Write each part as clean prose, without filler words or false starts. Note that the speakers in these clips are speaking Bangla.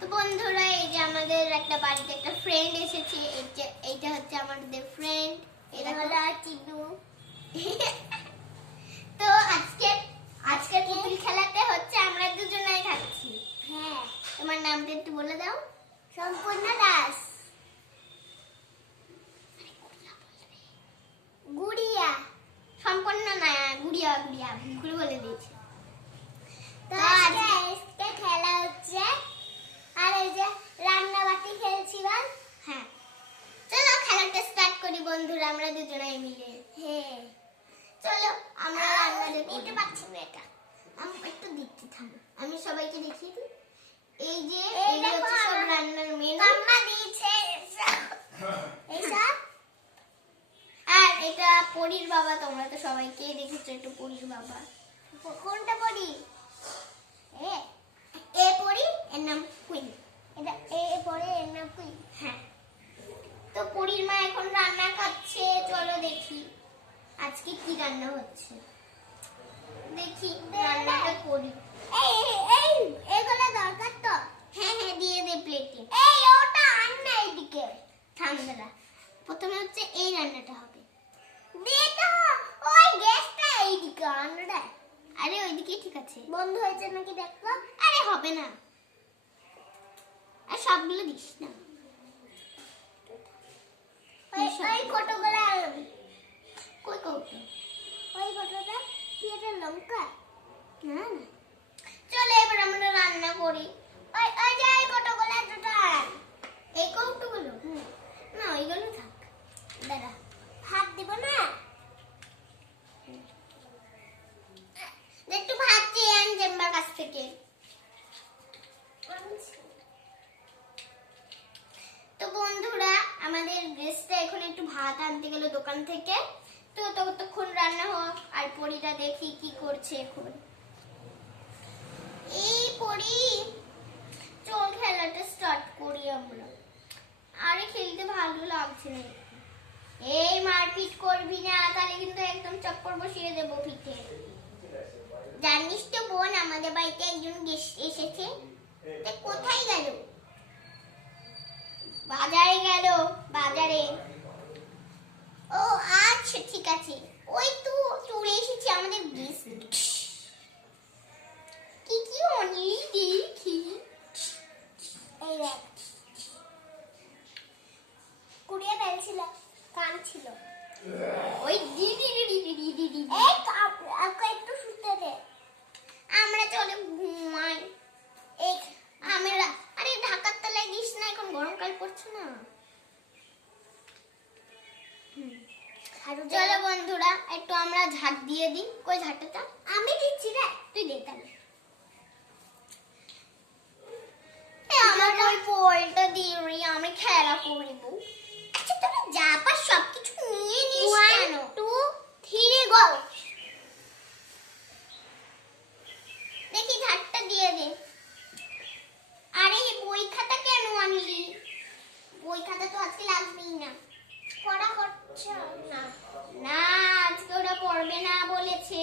তো বন্ধুরা, এই যে আমাদের একটা বাড়িতে একটা ফ্রেন্ড এসেছে। এইটা হচ্ছে আমাদের ফ্রেন্ড, এটা হলো চিনু। তো আজকের পুতুল খেলাতে হচ্ছে আমরা দুজনেই থাকছি। হ্যাঁ, তোমার নামটা একটু বলে দাও। সম্পূর্ণ দাস। গুড়িয়া। সম্পূর্ণ না, গুড়িয়া গুড়িয়া ভুল বলে দিয়েছি। তো আজকে খেলা হচ্ছে, আর এই যে রান্নাবাটি খেলছি। হ্যাঁ, চলো খেলাটা স্টার্ট করি বন্ধুরা, আমরা দুজনেই মিলে। হ্যাঁ চলো, আমরা রান্না দিতে পারছি না, এটা আমি একটু দেখতে থামো, আমি সবাইকে দেখিয়ে দিই। এই যে এই হচ্ছে সব রান্নার মেনু আম্মা দিয়েছে এইসব। আর এটা পরীর বাবা, তোমরা তো সবাইকে দেখেছো, একটু পরীর বাবা। কোনটা পরী? এ পরী, এর নাম কুইন। এটা এ পরে, এর নাম কুইন। হ্যাঁ, তো পরীর মা এখন রান্না করছে, চলো দেখি আজকে কি রান্না হচ্ছে। দেখি রান্নাটা করি। এগুলো দরকার তো? হ্যাঁ হ্যাঁ, দিয়ে দে প্লেটে। ওটা আন না এইদিকে, থাম দাঁড়া। প্রথমে হচ্ছে এই রান্নাটা হবে। দে তো, ওই গ্যাসটা এইদিকে আন রে। আরে ওইদিকে ঠিক আছে। বন্ধ হয়েছে নাকি দেখো। আরে হবে না, আর সবগুলো দিস না। ওই কতগুলো? কই কৌটো? ওই কতটা কি? এটা লঙ্কা না না। চলে এবার আমরা রান্না করি। ওই যে এই কতগুলো, দুটো এই কৌটোগুলো না, ওইগুলো থাক। দাঁড়া, ভাত দিব না, একটু ভাত চেয়ে আন জেম্বার কাছ থেকে। তো বন্ধুরা, আমাদের গেস্টটা এখন একটু ভাত আনতে গেল দোকান থেকে। তো ততক্ষণ রান্না হোক, আর পরীটা দেখি কি করছে এখন। এই পরী, চল খেলাটা স্টার্ট করি আমরা। আরে খেলতে ভালো লাগছে না। এই মারপিট করবি না, তাহলে কিন্তু একদম চক্কর বসিয়ে দেবো পিঠে। জানিস তো বোন, আমাদের বাড়িতে একজন গেস্ট এসেছে। কোথায় গেল? বাজারে গেল, বাজারে। ও আচ্ছা ঠিক আছে, ওই তো চলে এসেছে আমাদের গেস্ট। কি কি অনেক দেখি। এই দেখ, কুড়িয়ে ফেলছিল, কান ছিল। ওই দিদি দিদি দিদি দিদি, এই আপনি একটু শুতে দে, আমরা চলে ঘুমাই। এই আমরা, আরে ঢাকার তলায় দিস না, এখন গরমকাল পড়ছে না। চলো বন্ধুরা, একটু আমরা ঝাঁট দিয়ে দিই। কই ঝাঁটাটা? আমি দিচ্ছি রে, তুই দে তাহলে। আমার ওই বলটা দিয়ে আমি খেলা করিব। আচ্ছা তুমি যা পার সবকিছু নিয়ে নিস কেন? 1 2 3 গো। দেখি ঝাঁটটা দিয়ে দে। আরে বই খাতা কেন আনলি? বই খাতা তো আজকে লাগবেই না। পড়া করছে না। না, আজকে ওরা পড়বে না বলেছে,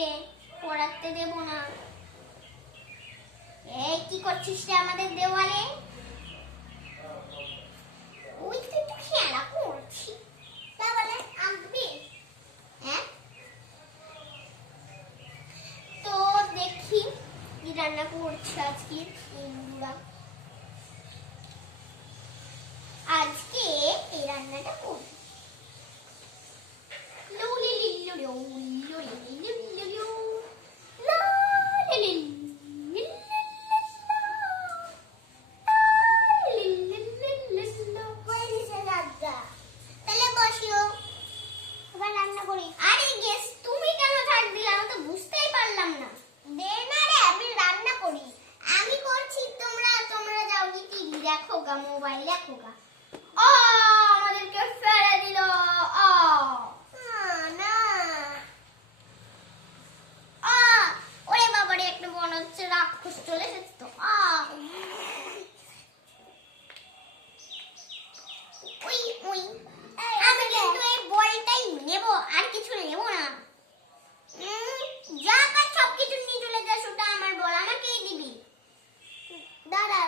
পড়াতে দেব না। এই কি করছিস রে আমাদের দেওয়ালে? ওই তো একটু খেলা করছি, তাহলে আঁকবি? হ্যাঁ, তো দেখি কি রান্না করছে আজকে ইন্দুরা। আজকে এই রান্নাটা করব। তাহলে বসিও, এবার রান্না করি। আরে গেস, তুমি কেন ছাড় দিলে? আমি তো বুঝতেই পারলাম না। দে না রে, আমি রান্না করি। আমি করছি, তোমরা যাও কি টিভি দেখো গা, মোবাইল দেখো গা। ও আমাদেরকে ফেলে দিল। ও না, ওরে বাবারে, একটা মনে হচ্ছে রাক্ষস চলে এসেছে তো। ওই ওই, আমি কিন্তু এই বলটাই নেব, আর কিছু নেব না। যা কাজ সবকিছু নিয়ে চলে যাস, ওটা আমার বল, আমাকেই দিবি। দাঁড়া,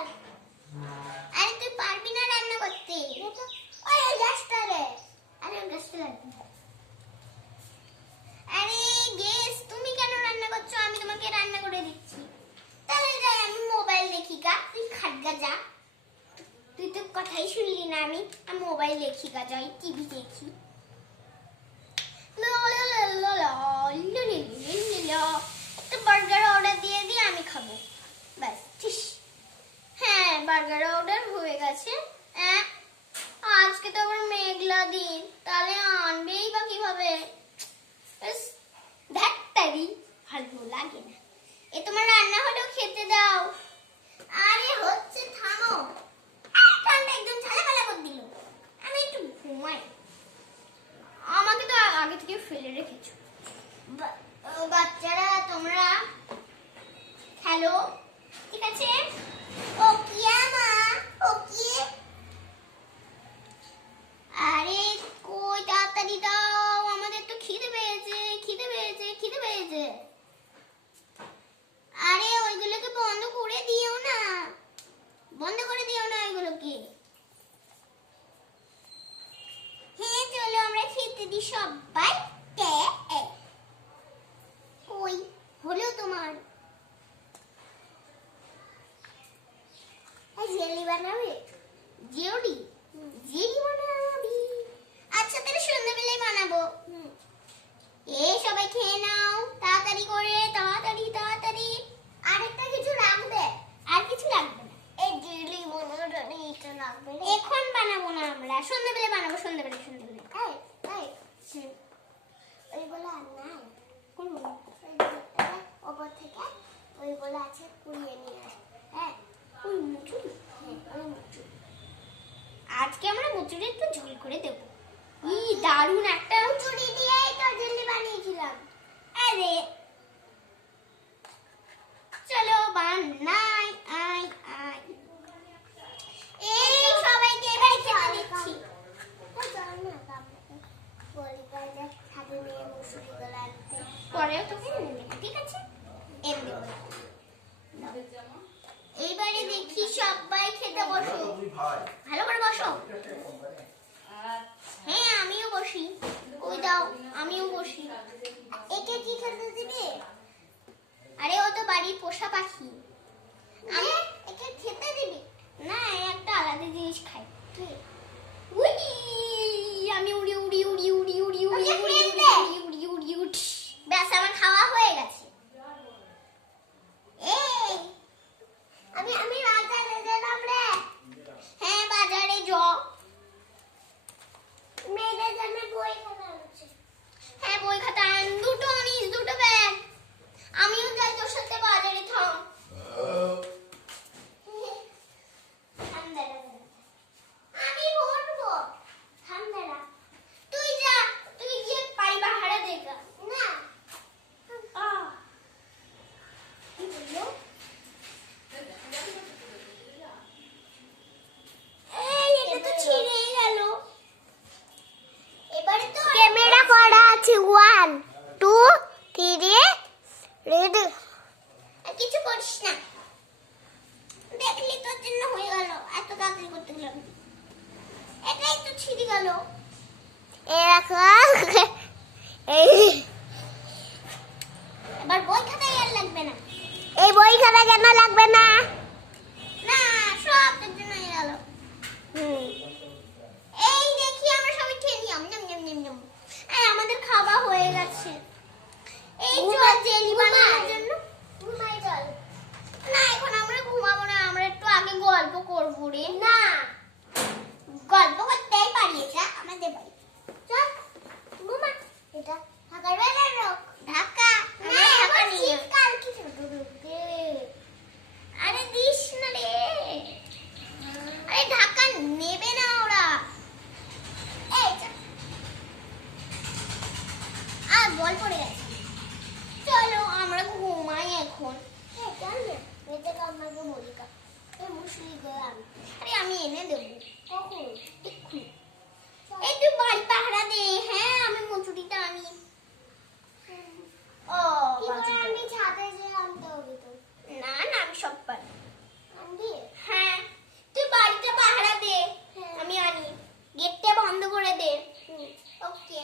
গাজা, তুই তো কথাই শুনলি না। আমি মোবাইল দেখি গাজা, টিভি দেখি। একটা বার্গার অর্ডার দিয়ে দিয়ে আমি খাবো, ব্যাস। হ্যাঁ, বার্গার অর্ডার হয়ে গেছে। আজকে তো আবার মেঘলা দিন, তাহলে আনবেই বা কিভাবে? ধ্যাত্তারি, ভালো লাগে না। এ তোমার রান্না হলেও খেতে দাও। আরে হচ্ছে, থামো। ঠান্ডা একদম ঝালাপালা করে দিল। আমি একটু ঘুমাই। আমাকে তো আগে থেকে ফেলে রেখেছো। বাচ্চারা তোমরা খেলো, ঠিক আছে? ওকে মা, ওকে। আরে কই, তাড়াতাড়ি দাও, আমাদের তো খিদে পেয়েছে, খিদে পেয়েছে, খিদে পেয়েছে। আরে ওইগুলোকে বন্ধ করে দিও না, বন্ধ করে দিও না ওইগুলোকে। হ্যাঁ চলো আমরা খেতে দিই সবাই। কই হলো তোমার? জেলি বানাবে? জেলি বানাবি? আচ্ছা তাহলে সন্ধ্যাবেলায় বানাবো। এই সবাই খেয়ে নাও তাড়াতাড়ি করে, তাড়াতাড়ি তাড়াতাড়ি। আরেকটা কিছু রাখবে? আর কিছু লাগবে না। এই জেলি বানানোটা এটা লাগবে। এখন বানাবো না, আমরা সন্ধ্যাবেলায় বানাবো। সন্ধ্যাবেলায় ওইগুলো আর নাই, ওপর থেকে ওইগুলো আছে, কুড়িয়ে নিয়ে আস। হ্যাঁ ওই মুচুরি, ওই মুচুরি। আজকে আমরা মুচুরি একটু ঝোল করে দেবো। দারুণ একটা মুচুরি দিয়েই তো জেলি বানিয়েছিলাম। আরে চলো বানাই, আই আই। এই সবাইকে এবার খেতে দিচ্ছি। পরেও তোকে নেবে, ঠিক আছে? এইবারে দেখি সবাই খেতে বসো, ভালো করে বসো। হ্যাঁ আমিও বসি। ওই দাও, আমিও বসি। একে কি খেতে দিবে? আরে ও তো বাড়ির পোষা পাখি, আমি একে খেতে দিবি না? একটা আলাদা জিনিস খাই। আমি উড়ি উড়ি উড়ি উড়ি উড়ি উড়ি উড়ি উড়ি উড়ি উড়ি। ব্যাস আমার খাওয়া হয়ে গেছে। এই আমি বাজারে গেলাম রে। হ্যাঁ বাজারে যাও, মেয়েদের জন্য বই খাতা আনছে। হ্যাঁ বই খাতা আন, দুটো আনিস, দুটো ব্যাগ। আমিও যাই তোর সাথে বাজারে, থাম। আমি ভরবো, ঠান্ডা না। তুই যা, তুই গিয়ে পাই বাহারে দেখা না। কি বললো? এই এটা তো ছিঁড়ে গেল। এবারে তো ক্যামেরা করা আছে, 1 2 3 রেডি। কিছু করিস না, দেখলি তোর জন্য হয়ে গেল। এত তাড়াতাড়ি করতে গেলাম, এটাই তো ছিঁড়ে গেল। এবার বই খাতায় আর লাগবে না। এই বই খাতা কেন লাগবে না? না সব তোর জন্য হয়ে গেল। এই দেখি আমরা সবাই খেয়ে নিই। আমাদের খাওয়া হয়ে গেছে। এই চল জেলি বানানোর জন্য ঘুমাই চল। না এখন আমরা ঘুমাবো না, আমরা একটু আগে গল্প করবো রে। না গল্প করতেই পারি, এটা আমাদের বাড়ি। চল ঘুমা। এটা ঢাকার বাইরে রাখ। ঢাকা না, ঢাকা নিয়ে কাল কি ঢুকে। আরে দিস না রে, আরে ঢাকা নেবে না ওরা। এই চল, আর বল পড়ে গেছে। চলো আমরা ঘুমাই এখন। হ্যাঁ চল না, মেয়েদের আমাকে মলিকা এই মুসলি গেলাম। আরে আমি এনে দেবো। কখন? এক্ষুনি। এই তুই বাড়ি পাহারা দে। হ্যাঁ আমি মুচুরিটা আনি। ও আমি ছাদে যে আনতে হবে তো। না না আমি সব পারি। আনবি? হ্যাঁ তুই বাড়িতে পাহারা দে, আমি আনি। গেটটা বন্ধ করে দে। ওকে।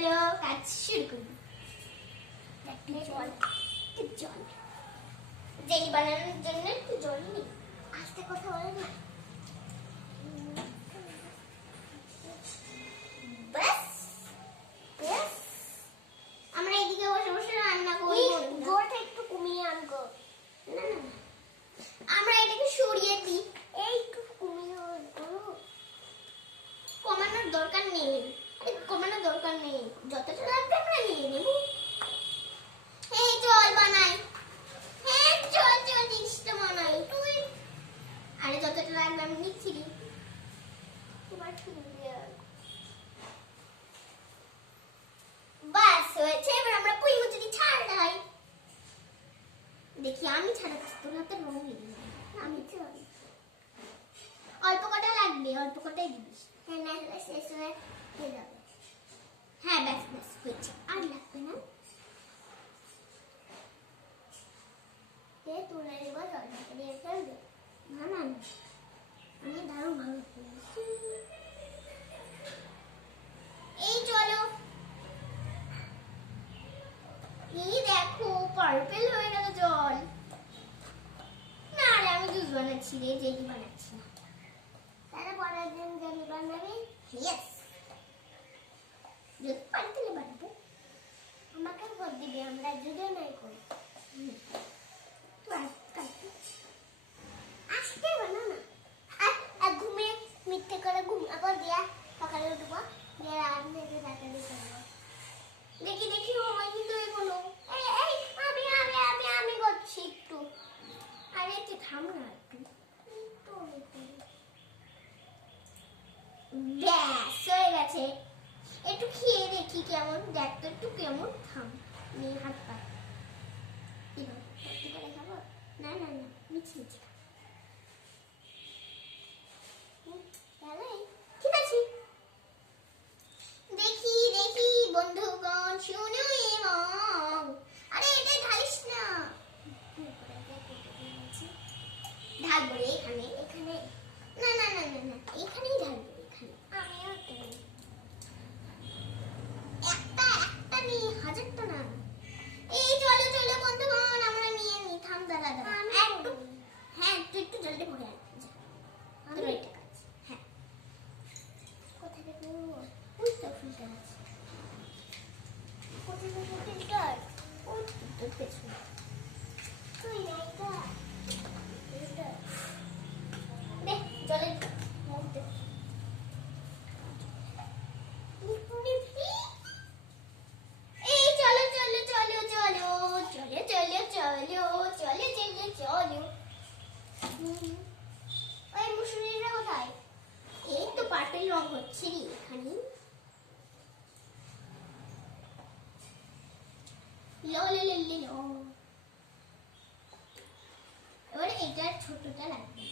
চলো কাজ শুরু করি। একটু জল জেলি বানানোর জন্য একটু জল নিই। আস্তে কথা বলে না। ব্যাস ব্যাস আমরা এদিকে বসে বসে রান্না করি। জলটা একটু কমিয়ে আনবো। না না আমরা এটাকে সরিয়ে দিই। একটু কমিয়ে আনবো। কমানোর দরকার নেই। কমানোর দরকার নেই, যতটা লাগবে আমরা নিয়ে নেব। এই জল বানাই। হ্যাঁ চল চল জিনিসটা বানাই তুই। আরে যতটা লাগবে আমি নিচ্ছি রে। তোমার বাস হয়েছে। এবার আমরা পুঁই মুচুরি ছাড়াই। দেখি আমি ছাড়াচ্ছি, তোর হাতে রং লেগে যাবে। আমি ছাড়াই। অল্প কটা লাগবে, অল্প কটাই দিবি। হ্যাঁ না শেষ হয়ে যাবে। হ্যাঁ ব্যাস ব্যাস হয়েছে, আর লাগবে না। তুলে নেব জলটাকে দিয়ে ফেলবে। না না না আমি দারুণ ভালো করেছি। এই চলো। এই দেখো পার্পল হয়ে গেল জল। না রে আমি জুস বানাচ্ছি রে, জেলি বানাচ্ছি না। তাহলে পরের দিন জেলি বানাবি? ইয়েস। যদি পারি তাহলে বানাবো। আমাকে ভোট দিবি, আমরা যদিও নাই করি। আসতে বানা না। আর ঘুমিয়ে মিথ্যে করে ঘুমাবো, দিয়া সকালে উঠবো, দিয়ে রান্না তাড়াতাড়ি করবো। দেখি দেখি হয় কিন্তু এগুলো। এই এই আমি আমি আমি আমি করছি একটু। আরে তুই থাম না একটু। ব্যাস হয়ে গেছে। একটু খেয়ে দেখি কেমন, দেখ তো একটু কেমন। থাম নিয়ে হাত পা করে খাবো। না না না মিছি মিছি ঠিক আছে। দেখি দেখি বন্ধুগণ শুনো এবং আরে এটা ঢালিস না। ঢালবো রে এখানে এখানে। না না না না না এখানেই ঢালবো এখানে। আমিও একটা একটা নেই, হাজারটা না। এই চলো চলো বন্ধুগণ আমরা নিয়ে নি। থাম দাঁড়া দাঁড়া একটু। হ্যাঁ তুই একটু জলদি ভরে আন। তোর এটা কাজ। হ্যাঁ কোথায় দেখবো? ওই তো ফিল্টার আছে। কোথায় দেখবো ফিল্টার? ওই তোর পেছনে। তুই নাই কা ফিল্টার দে জলের মুখ দে। এই চলো চলো চলো চলো চলো চলো চলো চলো চলো চলো। ওই মুসুরিটা কোথায়? এই তো পার্পল রং হচ্ছে রে এখানে। লো লো লো লো লো। এবারে এটার ছোটটা লাগবে,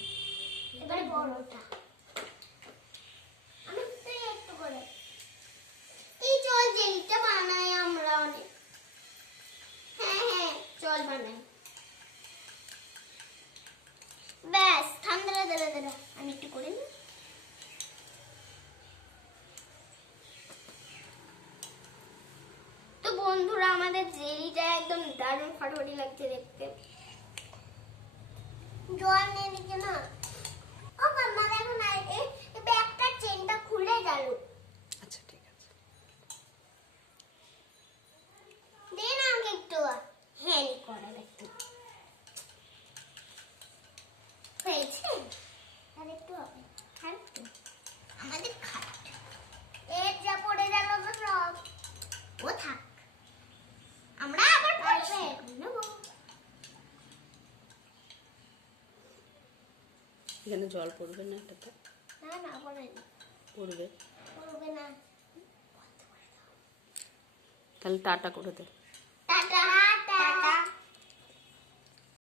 এবারে বড়টা। আমি একটু করে এই চল জেলিটা বানাই আমরা অনেক। হ্যাঁ হ্যাঁ চল বানাই। ব্যাস থাম দাঁড়া দাঁড়া দাঁড়া আমি একটু করে নিই। তো বন্ধুরা আমাদের জেলিটা একদম দারুণ ফাটাফাটি লাগছে দেখতে। জল নিয়ে দিচ্ছে না। ও মাম্মা দেখো না এই ব্যাগটার চেনটা খুলে গেল। আচ্ছা ঠিক আছে দে না আমাকে একটু হেল্প করার একটু। হয়েছে আর একটু হবে। খাট আমাদের খাট এর যা পড়ে গেল তো সব ও থাক, আমরা আবার পরিষ্কার করে নেব। এখানে জল পড়বে না এটাতে? না না পড়বে না। পড়বে পড়বে না। তাহলে টাটা করে দে।